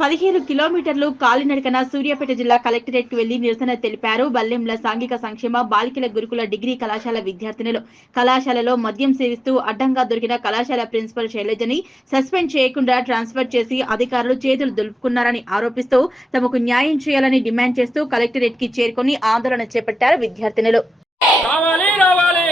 15 కిలోమీటర్లు కాలినడకన సూర్యాపేట జిల్లా కలెక్టరేట్ కు వెళ్లి నిరసన తెలిపారు. బల్లెంల సాంఘిక సంక్షేమ బాలికల గురుకుల డిగ్రీ కళాశాల విద్యార్థినులు. కళాశాలలో మద్యం సేవిస్తూ అడ్డంగా దొరికిన కళాశాల ప్రిన్సిపల్ శైలజని సస్పెండ్ చేయకుండా ట్రాన్స్ఫర్ చేసి అధికారులు చేతులు దులుపుకున్నారని ఆరోపిస్తూ తమకు న్యాయం చేయాలని డిమాండ్ చేస్తూ కలెక్టరేట్ కి చేరుకొని ఆందోళన చేపట్టారు విద్యార్థినులు. రావాలి రావాలి